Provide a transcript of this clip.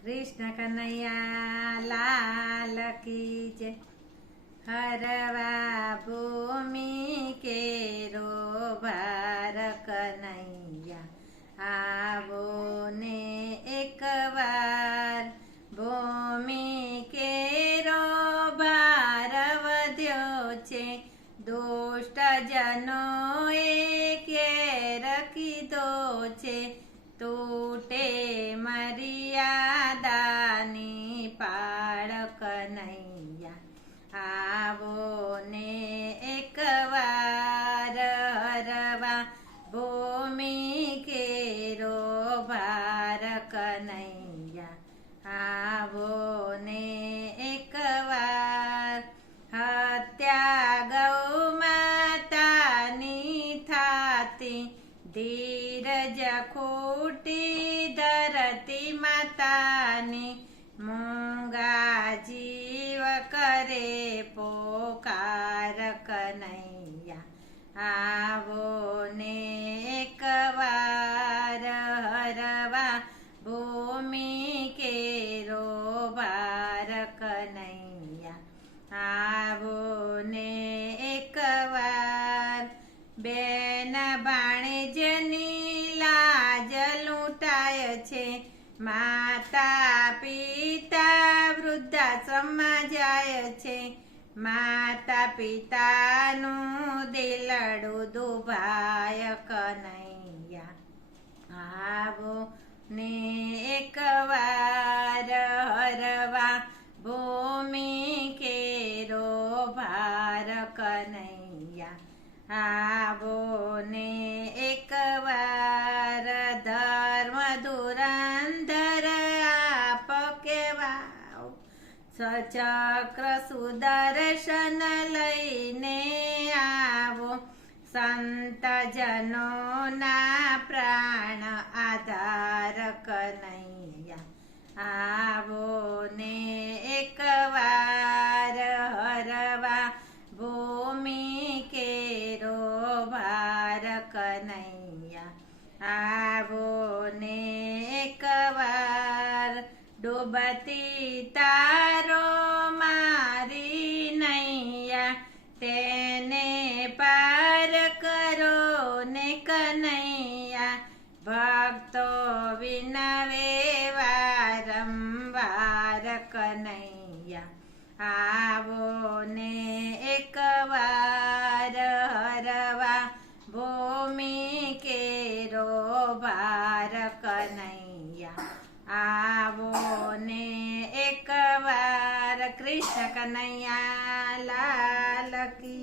कृष्ण कन्हैया लाल की जय। हरवा भूमि केरो भार कन्हैया आवो ने एक बार। भूमि केरो भार वध्यो छे दुष्ट जनोए केर कीधो छे। तूटे मर्यादानी पाळ कन्हैया आवो ने एक वार। हरवा भूमि केरो भार कन्हैया आवो ने एक वार। हत्या गौ मातानी थाती धीरज खूटी धरती मातानी। मूंगा जीव करे पोकार कन्हैया आवो ने एक वार। हरवा भूमि केरो भार कन्हैया आवो ने एक वार। बेन भाणेजनी लाज लूंटाय छे माता पिता वृद्धाश्रमમાં જાય છે। માતા પિતાનું દિલડું દુભાય કનૈયા आवो ने एक वार। हरवा भूमि केरो भार कन्हैया आवो ने एक वार। धर्म धुरंधर आप केवाओ सचक्र सुदर्शन लईने आवो। संत जनोना प्राण आधार कन्हैया आवो ने एक वार। हरवा भूमि केरो भार कन्हैया आवो ने एक वार। डूबती तारो मारी नैया तेने पार करो ने कन्हैया। भक्तो विनवे वारंवार कन्हैया आवो ने एक वार। हरवा भूमि केरो भार कन्हैया आवो ने एक वार। कृष्ण कन्हैया लाल की